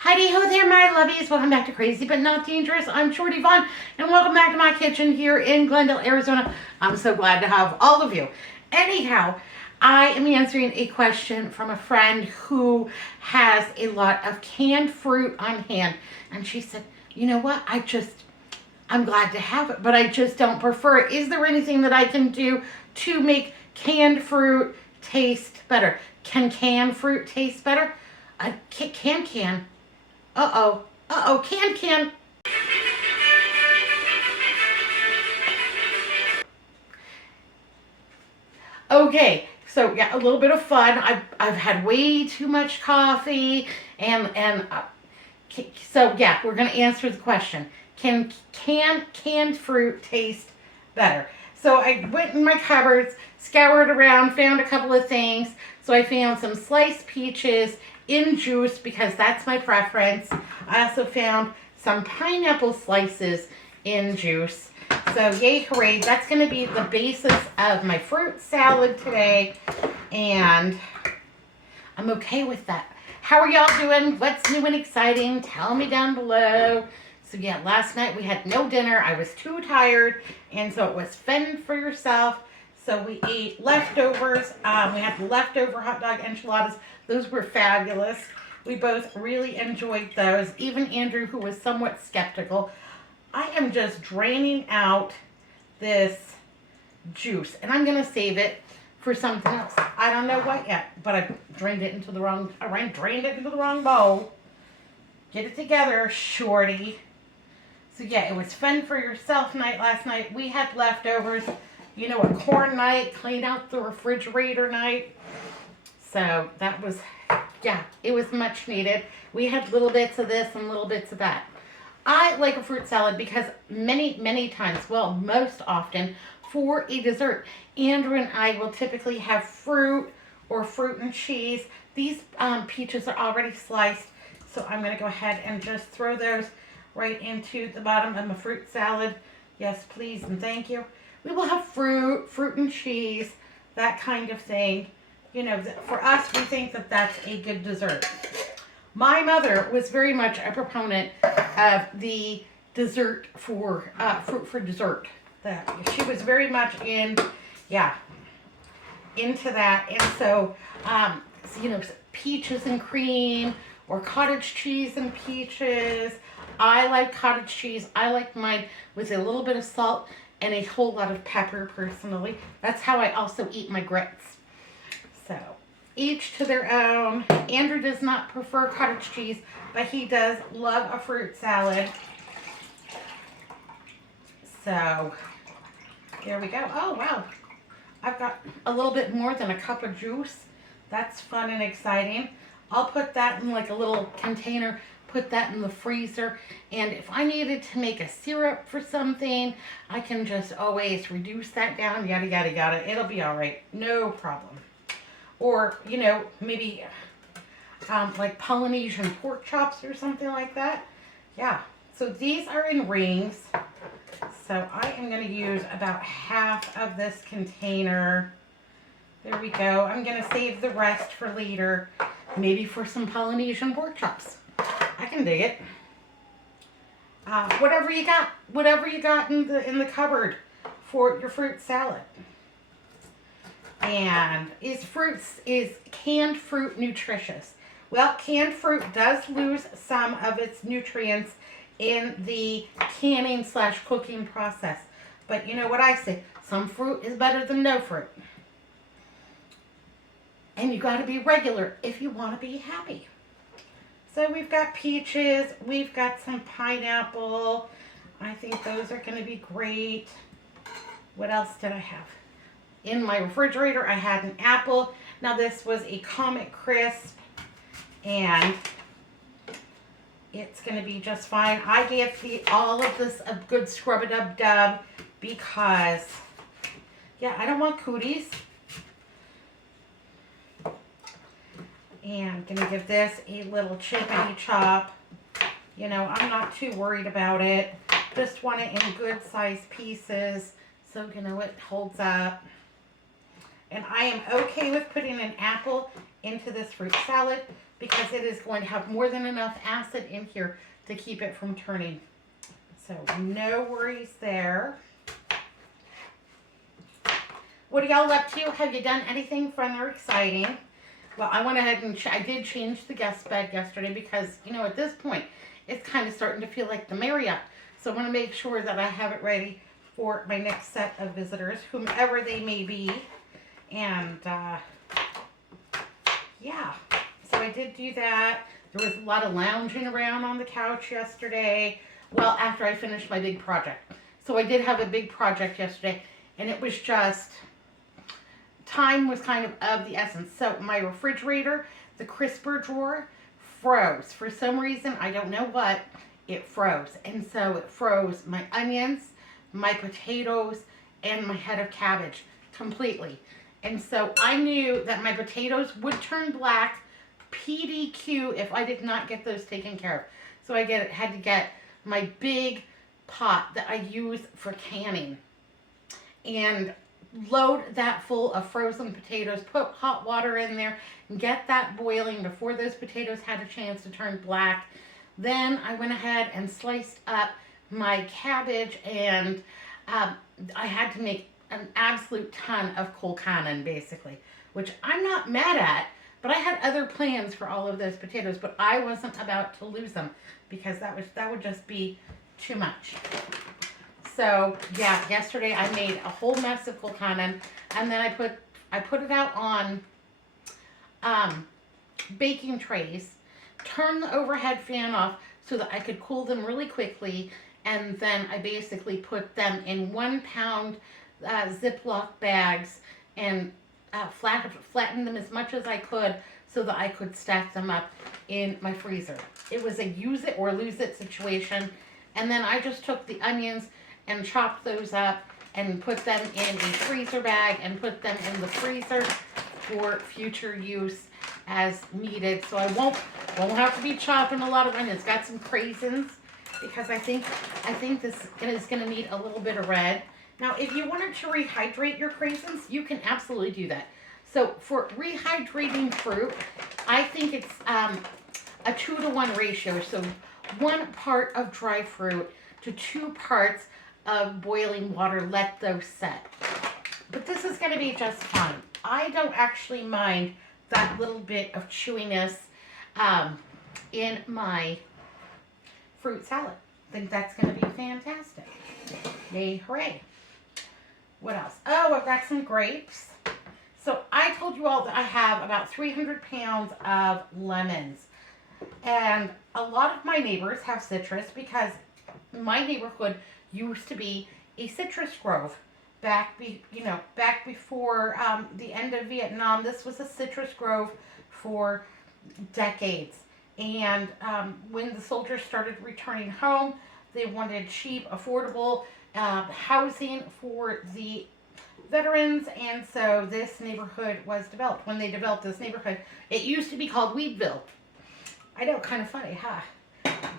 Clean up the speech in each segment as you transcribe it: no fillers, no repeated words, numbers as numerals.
Heidi ho there, my lovies. Welcome back to Crazy But Not Dangerous. I'm Shorty Vaughn, and welcome back to my kitchen here in Glendale, Arizona. I'm so glad to have all of you. Anyhow, I am answering a question from a friend who has a lot of canned fruit on hand. And she said, you know what? I'm glad to have it, but I just don't prefer it. Is there anything that I can do to make canned fruit taste better? Can canned fruit taste better? Can. Can. Okay, so yeah, a little bit of fun. I've had way too much coffee, so yeah, we're gonna answer the question. Can canned fruit taste better? So I went in my cupboards, scoured around, found a couple of things. So I found some sliced peaches in juice because that's my preference. I also found some pineapple slices in juice. So yay, hooray. That's going to be the basis of my fruit salad today. And I'm okay with that. How are y'all doing? What's new and exciting? Tell me down below. So yeah, last night we had no dinner. I was too tired. And so it was fend for yourself. So we ate leftovers. We had leftover hot dog enchiladas. Those were fabulous. We both really enjoyed those. Even Andrew, who was somewhat skeptical. I am just draining out this juice. And I'm going to save it for something else. I don't know what yet. But I drained it into the wrong bowl. Get it together, shorty. So yeah, it was fun for yourself night last night. We had leftovers. You know, a corn night, clean out the refrigerator night. So that was, yeah, it was much needed. We had little bits of this and little bits of that. I like a fruit salad because many times, well, most often, for a dessert, Andrew and I will typically have fruit or fruit and cheese. These peaches are already sliced, so I'm going to go ahead and just throw those right into the bottom of my fruit salad. Yes, please, and thank you. We will have fruit and cheese, that kind of thing. You know, for us, we think that that's a good dessert. My mother was very much a proponent of the dessert for fruit for dessert. She was very much into that. And so, you know, peaches and cream or cottage cheese and peaches. I like cottage cheese. I like mine with a little bit of salt and a whole lot of pepper, personally. That's how I also eat my grits. So, each to their own. Andrew does not prefer cottage cheese, but he does love a fruit salad. So, there we go. Oh, wow. I've got a little bit more than a cup of juice. That's fun and exciting. I'll put that in like a little container, put that in the freezer, and if I needed to make a syrup for something, I can just always reduce that down, yada, yada, yada. It'll be all right. No problem. Or, you know, maybe like Polynesian pork chops or something like that. Yeah. So these are in rings. So I am going to use about half of this container. There we go. I'm going to save the rest for later. Maybe for some Polynesian pork chops. I can dig it. Whatever you got in the cupboard for your fruit salad. And is canned fruit nutritious? Well, canned fruit does lose some of its nutrients in the canning/cooking process. But you know what I say? Some fruit is better than no fruit. And you got to be regular if you want to be happy. So we've got peaches. We've got some pineapple. I think those are going to be great. What else did I have? In my refrigerator, I had an apple. Now this was a Comet Crisp. And it's going to be just fine. I gave all of this a good scrub-a-dub-dub because, yeah, I don't want cooties. And I'm going to give this a little chippity chop. You know, I'm not too worried about it. Just want it in good sized pieces so, you know, it holds up. And I am okay with putting an apple into this fruit salad. because it is going to have more than enough acid in here to keep it from turning. So no worries there. What are y'all up to? Have you done anything fun or exciting? Well, I went ahead and I did change the guest bed yesterday because, you know, at this point, it's kind of starting to feel like the Marriott. So I want to make sure that I have it ready for my next set of visitors, whomever they may be. And, yeah. So I did do that. There was a lot of lounging around on the couch yesterday. Well, after I finished my big project. So I did have a big project yesterday, and it was just... time was kind of the essence. So my refrigerator, the crisper drawer, froze. For some reason, I don't know what, it froze. And so it froze my onions, my potatoes, and my head of cabbage completely. And so I knew that my potatoes would turn black, PDQ, if I did not get those taken care of. So I had to get my big pot that I use for canning and load that full of frozen potatoes, put hot water in there, and get that boiling before those potatoes had a chance to turn black. Then I went ahead and sliced up my cabbage, and I had to make an absolute ton of colcannon, basically, which I'm not mad at, but I had other plans for all of those potatoes, but I wasn't about to lose them because that would just be too much. So yeah, yesterday I made a whole mess of colcannon, and then I put it out on baking trays, turned the overhead fan off so that I could cool them really quickly, and then I basically put them in 1 pound Ziploc bags and flattened them as much as I could so that I could stack them up in my freezer. It was a use it or lose it situation, and then I just took the onions and chopped those up and put them in a freezer bag and put them in the freezer for future use as needed. So I won't have to be chopping a lot of onions. Got some craisins because I think this is going to need a little bit of red. Now, if you wanted to rehydrate your craisins, you can absolutely do that. So for rehydrating fruit, I think it's a 2-to-1 ratio. So 1 part of dry fruit to 2 parts of boiling water. Let those set. But this is going to be just fine. I don't actually mind that little bit of chewiness in my fruit salad. I think that's going to be fantastic. Yay, hooray. What else? Oh, I've got some grapes. So I told you all that I have about 300 pounds of lemons. And a lot of my neighbors have citrus because my neighborhood used to be a citrus grove. Back before the end of Vietnam, this was a citrus grove for decades. And when the soldiers started returning home, they wanted cheap, affordable housing for the veterans, and so this neighborhood was developed. When they developed this neighborhood, it used to be called Weedville. I know, kind of funny, huh?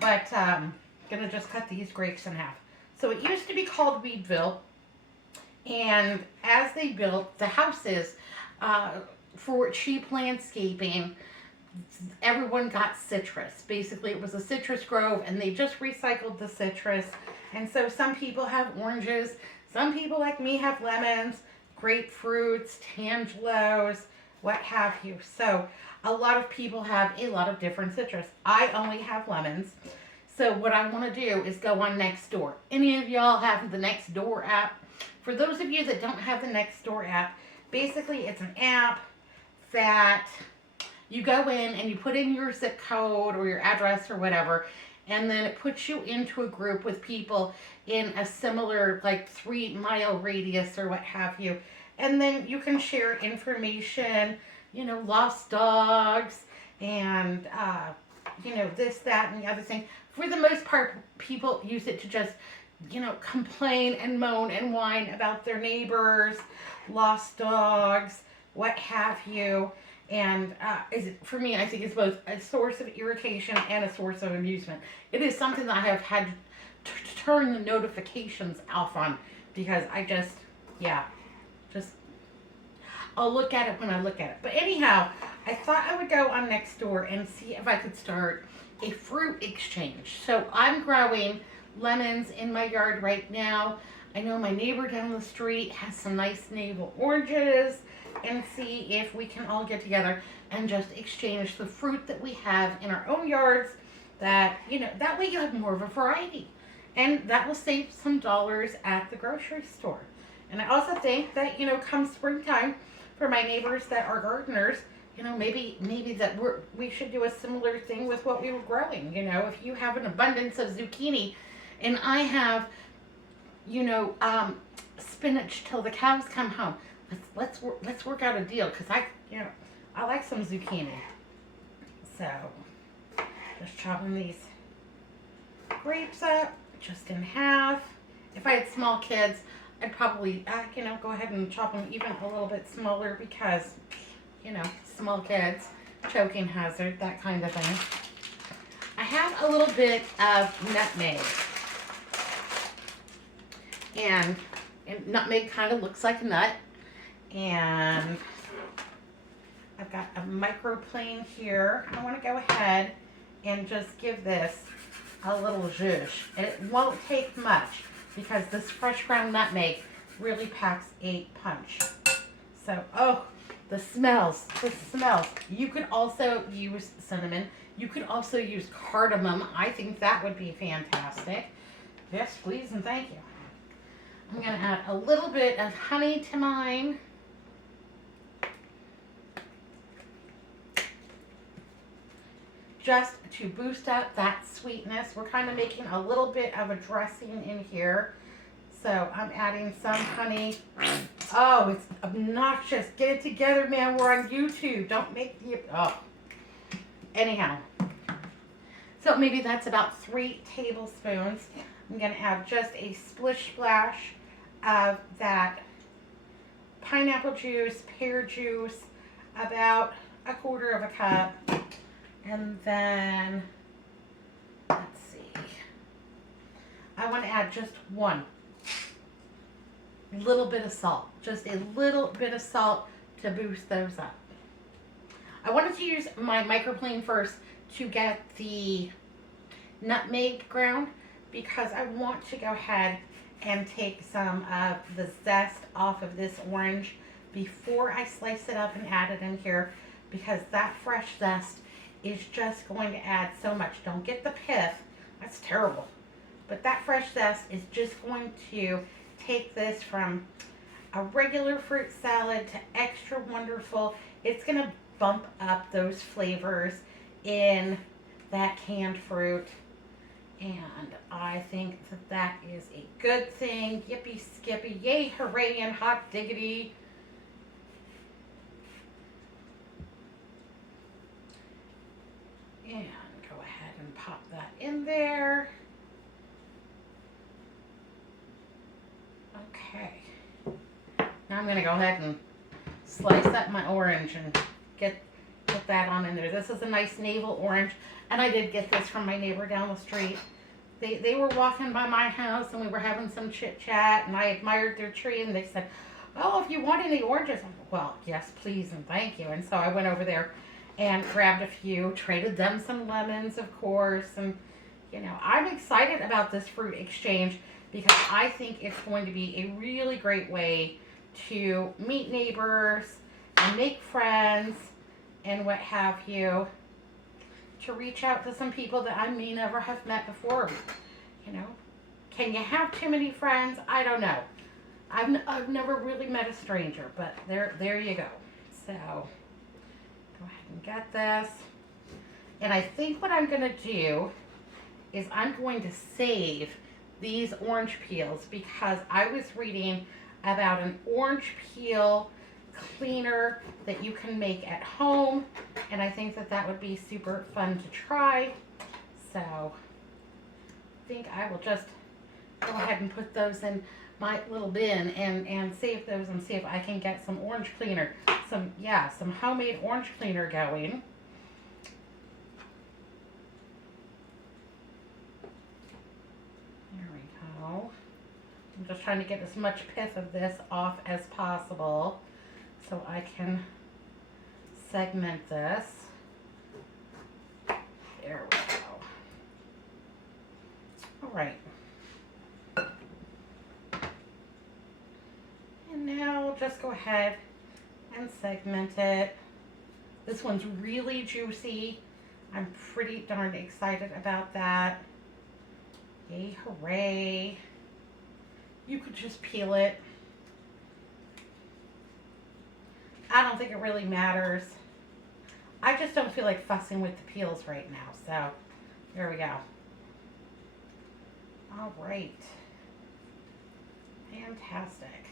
But gonna just cut these grapes in half. So it used to be called Weedville, and as they built the houses for cheap landscaping, everyone got citrus. Basically, it was a citrus grove, and they just recycled the citrus. And so some people have oranges, some people like me have lemons, grapefruits, tangelos, what have you. So a lot of people have a lot of different citrus. I only have lemons. So what I want to do is go on Nextdoor. Any of y'all have the Nextdoor app? For those of you that don't have the Nextdoor app, basically it's an app that you go in and you put in your zip code or your address or whatever, and then it puts you into a group with people in a similar, like, 3-mile radius or what have you. And then you can share information, you know, lost dogs and, you know, this, that, and the other thing. For the most part, people use it to just, you know, complain and moan and whine about their neighbors, lost dogs, what have you. And for me, I think it's both a source of irritation and a source of amusement. It is something that I have had to turn the notifications off on because I just, I'll look at it when I look at it. But anyhow, I thought I would go on Nextdoor and see if I could start a fruit exchange. So I'm growing lemons in my yard right now. I know my neighbor down the street has some nice navel oranges, and see if we can all get together and just exchange the fruit that we have in our own yards. That, that way you have more of a variety. And that will save some dollars at the grocery store. And I also think that, come springtime, for my neighbors that are gardeners, maybe that we should do a similar thing with what we were growing. If you have an abundance of zucchini, and I have, spinach till the cows come home. Let's work out a deal, because I like some zucchini. So just chopping these grapes up just in half. If I had small kids, I'd probably go ahead and chop them even a little bit smaller, because small kids, choking hazard, that kind of thing. I have a little bit of nutmeg, and nutmeg kind of looks like a nut. And I've got a microplane here. I want to go ahead and just give this a little zhuzh. And it won't take much, because this fresh ground nutmeg really packs a punch. So, oh, the smells. You could also use cinnamon. You could also use cardimom. I think that would be fantastic. Yes, please and thank you. I'm going to add a little bit of honey to mine. Just to boost up that sweetness. We're kind of making a little bit of a dressing in here. So I'm adding some honey. Oh, it's obnoxious. Get it together, man. We're on YouTube. Don't make the... Oh. Anyhow. So maybe that's about 3 tablespoons. I'm going to add just a splish splash of that pineapple juice, pear juice, about 1/4 cup. And then, let's see, I want to add just one little bit of salt, just a little bit of salt to boost those up. I wanted to use my microplane first to get the nutmeg ground, because I want to go ahead and take some of the zest off of this orange before I slice it up and add it in here, because that fresh zest is just going to add so much. Don't get the pith. That's terrible. But that fresh zest is just going to take this from a regular fruit salad to extra wonderful. It's going to bump up those flavors in that canned fruit. And I think that that is a good thing. Yippee skippy. Yay, hooray, and hot diggity. And go ahead and pop that in there. Okay. Now I'm going to go ahead and slice up my orange and get that on in there. This is a nice navel orange, and I did get this from my neighbor down the street. They were walking by my house, and we were having some chit chat, and I admired their tree, and they said, "Oh, if you want any oranges," I'm like, "Well, yes, please and thank you." And so I went over there and grabbed a few, traded them some lemons, of course. And, I'm excited about this fruit exchange, because I think it's going to be a really great way to meet neighbors and make friends and what have you, to reach out to some people that I may never have met before. Can you have too many friends? I don't know. I've never really met a stranger, but there you go. So go ahead and get this. And I think what I'm going to do is I'm going to save these orange peels, because I was reading about an orange peel cleaner that you can make at home, and I think that that would be super fun to try. So I think I will just go ahead and put those in my little bin and save those, and see if I can get some orange cleaner, some homemade orange cleaner going. There we go. I'm just trying to get as much pith of this off as possible, so I can segment this. There we go. All right. And now just go ahead and segment it. This one's really juicy. I'm pretty darn excited about that. Yay, hooray. You could just peel it. I don't think it really matters. I just don't feel like fussing with the peels right now. So, there we go. All right. Fantastic.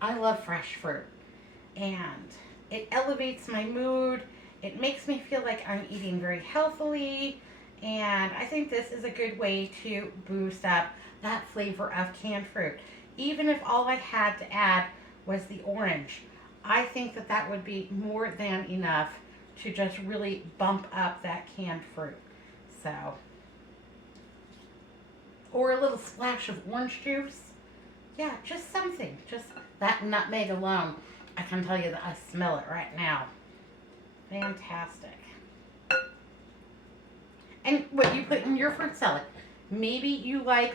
I love fresh fruit. And it elevates my mood. It makes me feel like I'm eating very healthily. And I think this is a good way to boost up that flavor of canned fruit. Even if all I had to add was the orange, I think that that would be more than enough to just really bump up that canned fruit. So, or a little splash of orange juice. Yeah, just something. Just that nutmeg alone. I can tell you that I smell it right now. Fantastic. And what you put in your fruit salad. Maybe you like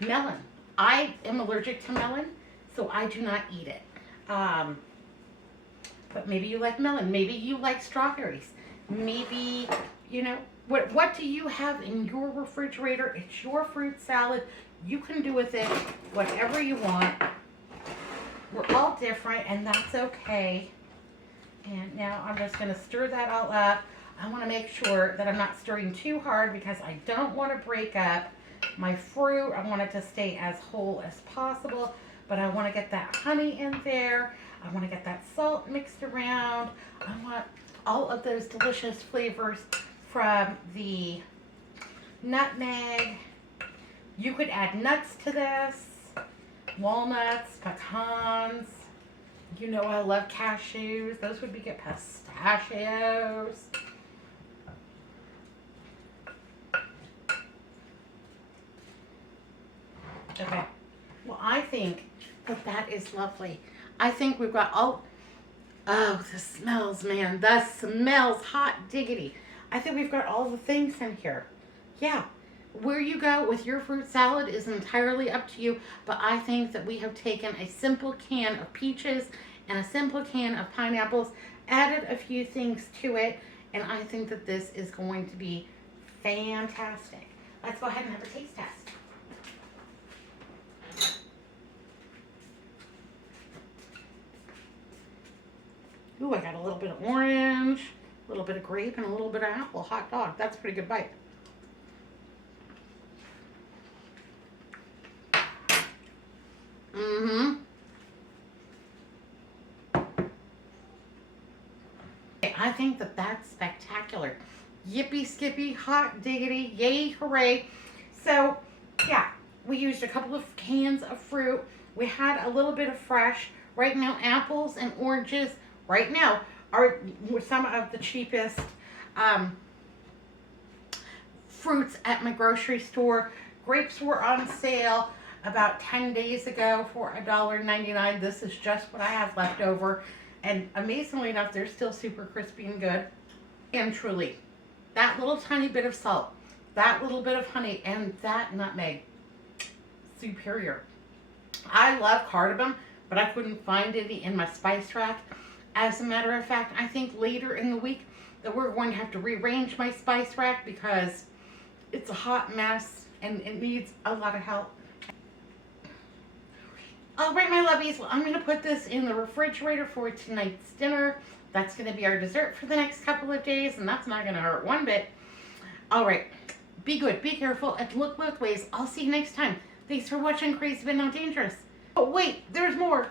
melon. I am allergic to melon, so I do not eat it. But maybe you like melon. Maybe you like strawberries. Maybe, you know, what do you have in your refrigerator? It's your fruit salad. You can do with it whatever you want. We're all different, and that's okay. And now I'm just going to stir that all up. I want to make sure that I'm not stirring too hard because I don't want to break up my fruit. I want it to stay as whole as possible, but I want to get that honey in there. I want to get that salt mixed around. I want all of those delicious flavors from the nutmeg. You could add nuts to this, walnuts, pecans. You know I love cashews. Those would be good. Pistachios. Okay. Well, I think that that is lovely. I think we've got all... Oh, the smells, man. The smells. Hot diggity. I think we've got all the things in here. Yeah. Where you go with your fruit salad is entirely up to you, but I think that we have taken a simple can of peaches and a simple can of pineapples, added a few things to it, and I think that this is going to be fantastic. Let's go ahead and have a taste test. Ooh, I got a little bit of orange, a little bit of grape, and a little bit of apple. Hot dog. That's a pretty good bite. Mm-hmm. I think that that's spectacular. Yippee skippy, hot diggity, yay, hooray. So, yeah, we used a couple of cans of fruit. We had a little bit of fresh. Right now, apples and oranges, right now, are some of the cheapest fruits at my grocery store. Grapes were on sale about 10 days ago for $1.99. This is just what I have left over. And amazingly enough, they're still super crispy and good. And truly, that little tiny bit of salt, that little bit of honey, and that nutmeg, superior. I love cardamom, but I couldn't find any in my spice rack. As a matter of fact, I think later in the week that we're going to have to rearrange my spice rack because it's a hot mess and it needs a lot of help. All right, my lovies, well, I'm going to put this in the refrigerator for tonight's dinner. That's going to be our dessert for the next couple of days, and that's not going to hurt one bit. All right, be good, be careful, and look both ways. I'll see you next time. Thanks for watching Crazy But Not Dangerous. Oh, wait, there's more.